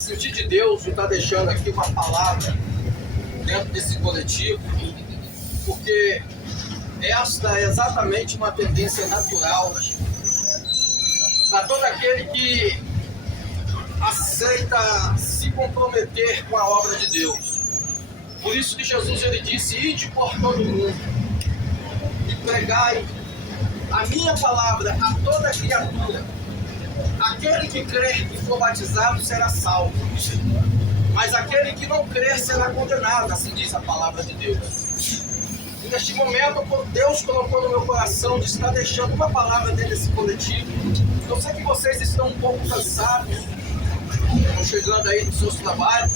Sentir de Deus está deixando aqui uma palavra dentro desse coletivo, porque esta é exatamente uma tendência natural para todo aquele que aceita se comprometer com a obra de Deus. Por isso que Jesus ele disse: ide por todo mundo e pregai a minha palavra a toda criatura. Aquele que crer e for batizado será salvo, mas aquele que não crer será condenado, assim diz a palavra de Deus. E neste momento, Deus colocou no meu coração de estar deixando uma palavra dentro desse coletivo. Eu sei que vocês estão um pouco cansados, estão chegando aí dos seus trabalhos,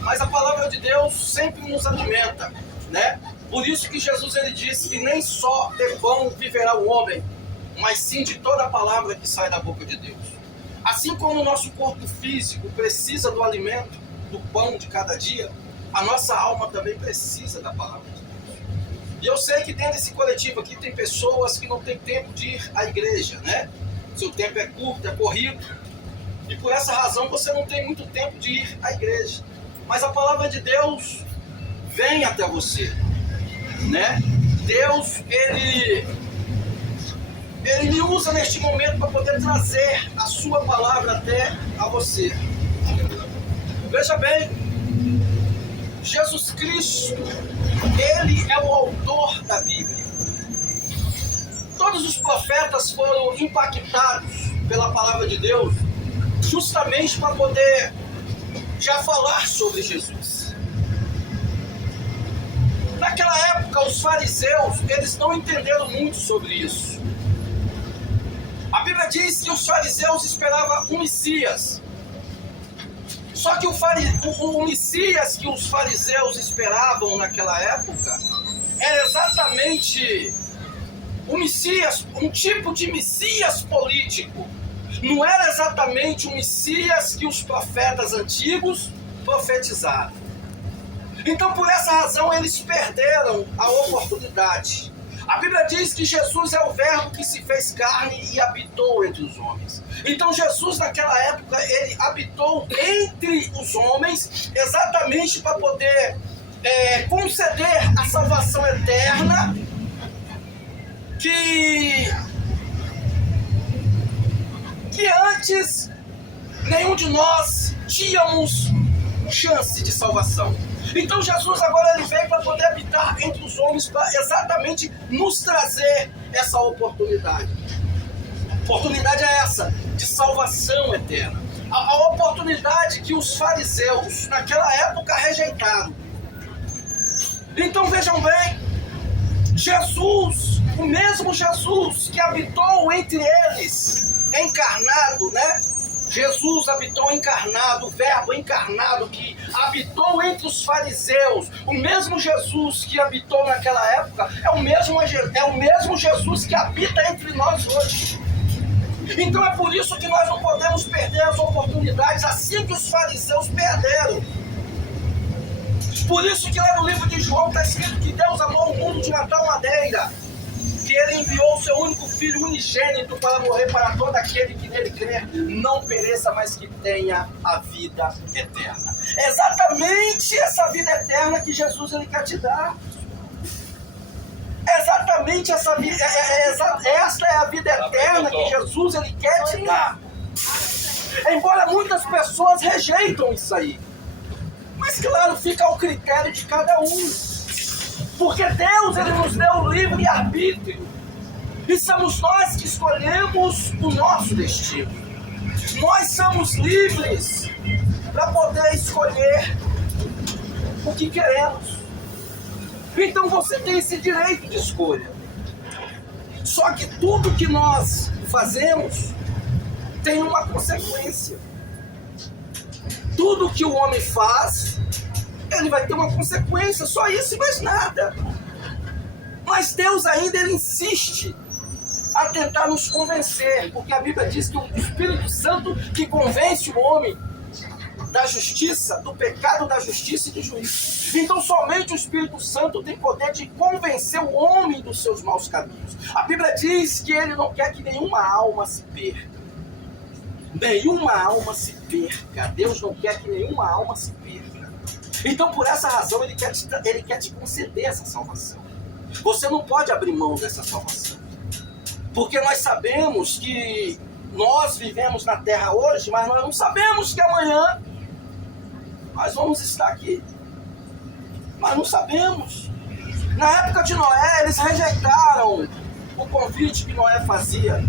mas a palavra de Deus sempre nos alimenta, né? Por isso que Jesus ele disse que nem só de pão viverá o homem, mas sim de toda a palavra que sai da boca de Deus. Assim como o nosso corpo físico precisa do alimento, do pão de cada dia, a nossa alma também precisa da palavra de Deus. E eu sei que dentro desse coletivo aqui tem pessoas que não têm tempo de ir à igreja, né? Seu tempo é curto, é corrido, e por essa razão você não tem muito tempo de ir à igreja. Mas a palavra de Deus vem até você, né? Deus, Ele me usa neste momento para poder trazer a sua palavra até a você. Veja bem, Jesus Cristo, Ele é o autor da Bíblia. Todos os profetas foram impactados pela palavra de Deus, justamente para poder já falar sobre Jesus. Naquela época, os fariseus, eles não entenderam muito sobre isso. A Bíblia diz que os fariseus esperavam um Messias. Só que o Messias que os fariseus esperavam naquela época era exatamente um Messias, um tipo de Messias político. Não era exatamente o Messias que os profetas antigos profetizaram. Então, por essa razão, eles perderam a oportunidade. A Bíblia diz que Jesus é o verbo que se fez carne e habitou entre os homens. Então Jesus naquela época, ele habitou entre os homens exatamente para poder conceder a salvação eterna que antes nenhum de nós tínhamos chance de salvação. Então Jesus agora ele veio para poder habitar entre os homens, para exatamente nos trazer essa oportunidade. A oportunidade é essa, de salvação eterna. A oportunidade que os fariseus naquela época rejeitaram. Então vejam bem, Jesus, o mesmo Jesus que habitou entre eles, encarnado, né? Jesus habitou encarnado, o verbo encarnado que habitou entre os fariseus. O mesmo Jesus que habitou naquela época é o mesmo Jesus que habita entre nós hoje. Então é por isso que nós não podemos perder as oportunidades assim que os fariseus perderam. Por isso que lá no livro de João está escrito que Deus amou o mundo de uma tal maneira que Ele enviou o seu único Filho unigênito para morrer para todo aquele que nele crer, não pereça, mas que tenha a vida eterna. É exatamente essa vida eterna que Jesus ele quer te dar. É exatamente essa vida, esta é a vida eterna que Jesus ele quer te dar. Embora muitas pessoas rejeitam isso aí, mas claro, fica ao critério de cada um. Porque Deus ele nos deu o livre-arbítrio. E somos nós que escolhemos o nosso destino. Nós somos livres para poder escolher o que queremos. Então você tem esse direito de escolha. Só que tudo que nós fazemos tem uma consequência. Tudo que o homem faz, ele vai ter uma consequência, só isso e mais nada. Mas Deus ainda ele insiste a tentar nos convencer, porque a Bíblia diz que o Espírito Santo que convence o homem da justiça, do pecado, da justiça e do juízo. Então somente o Espírito Santo tem poder de convencer o homem dos seus maus caminhos. A Bíblia diz que ele não quer que nenhuma alma se perca. nenhuma alma se perca. Deus não quer que nenhuma alma se perca. Então, por essa razão, Ele quer te conceder essa salvação. Você não pode abrir mão dessa salvação. Porque nós sabemos que nós vivemos na terra hoje, mas nós não sabemos que amanhã nós vamos estar aqui. Nós não sabemos. Na época de Noé, eles rejeitaram o convite que Noé fazia.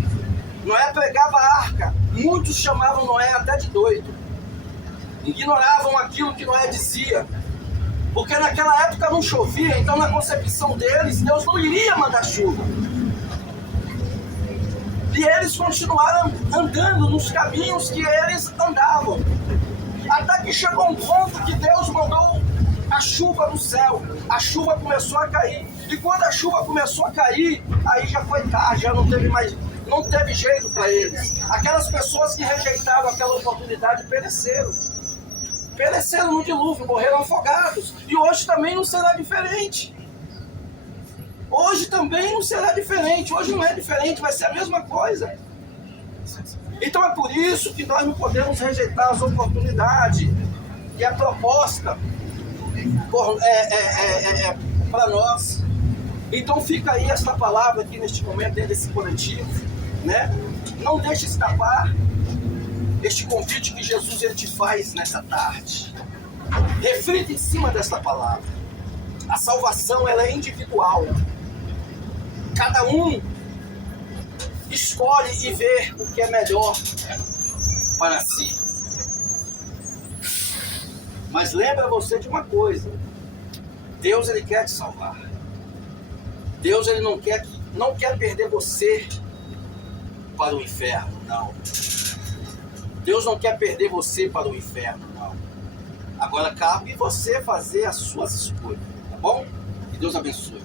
Noé pregava a arca. Muitos chamavam Noé até de doido. Ignoravam aquilo que Noé dizia. Porque naquela época não chovia, então na concepção deles, Deus não iria mandar chuva. E eles continuaram andando nos caminhos que eles andavam. Até que chegou um ponto que Deus mandou a chuva no céu. A chuva começou a cair. E quando a chuva começou a cair, aí já foi tarde, já não teve jeito para eles. Aquelas pessoas que rejeitaram aquela oportunidade pereceram. Pereceram no dilúvio, morreram afogados. E hoje também não será diferente. Hoje também não será diferente. Hoje não é diferente, vai ser a mesma coisa. Então é por isso que nós não podemos rejeitar as oportunidades e a proposta para nós. Então fica aí esta palavra aqui neste momento, dentro desse coletivo, né? Não deixe escapar este convite que Jesus ele te faz nessa tarde. Reflita em cima desta palavra. A salvação ela é individual. Cada um escolhe e vê o que é melhor para si. Mas lembra você de uma coisa: Deus ele quer te salvar. Deus ele não quer perder você para o inferno, não. Deus não quer perder você para o inferno, não. Agora cabe você fazer as suas escolhas, tá bom? Que Deus abençoe.